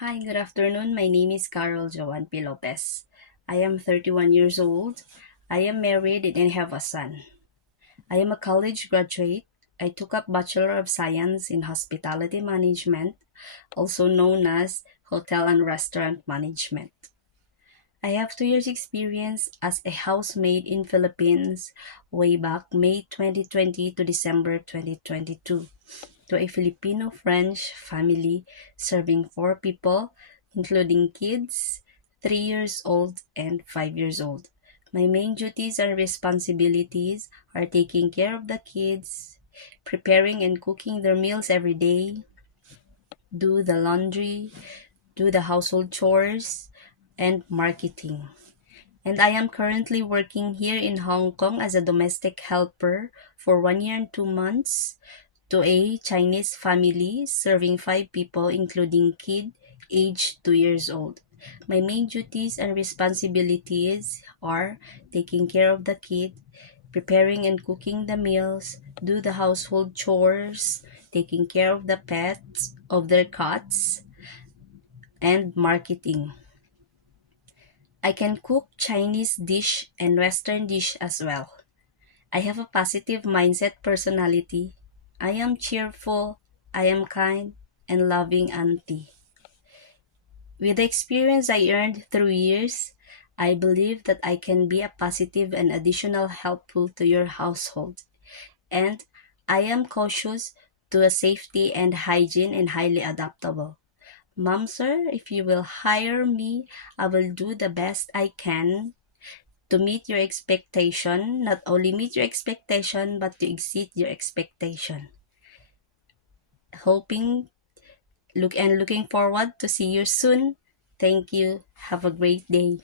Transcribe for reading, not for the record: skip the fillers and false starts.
Hi, good afternoon. My name is Carol Joan P. Lopez. I am 31 years old. I am married and I have a son. I am a college graduate. I took up Bachelor of Science in Hospitality Management, also known as Hotel and Restaurant Management. I have 2 years experience as a housemaid in Philippines way back May 2020 to December 2022 to a Filipino-French family serving 4 people, including kids, 3 years old and 5 years old. My main duties and responsibilities are taking care of the kids, preparing and cooking their meals every day, do the laundry, do the household chores, and marketing. And I am currently working here in Hong Kong as a domestic helper for 1 year and 2 months to a Chinese family serving 5 people, including kid aged 2 years old. My main duties and responsibilities are taking care of the kid, preparing and cooking the meals, do the household chores, taking care of the pets, of their cats, and marketing. I can cook Chinese dish and Western dish as well. I have a positive mindset personality. I am cheerful, I am kind, and loving auntie. With the experience I earned through years, I believe that I can be a positive and additional helpful to your household. And I am cautious to a safety and hygiene and highly adaptable. Mom, sir, if you will hire me, I will do the best I can to meet your expectation, not only meet your expectation, but to exceed your expectation. Hoping looking forward to see you soon. Thank you. Have a great day.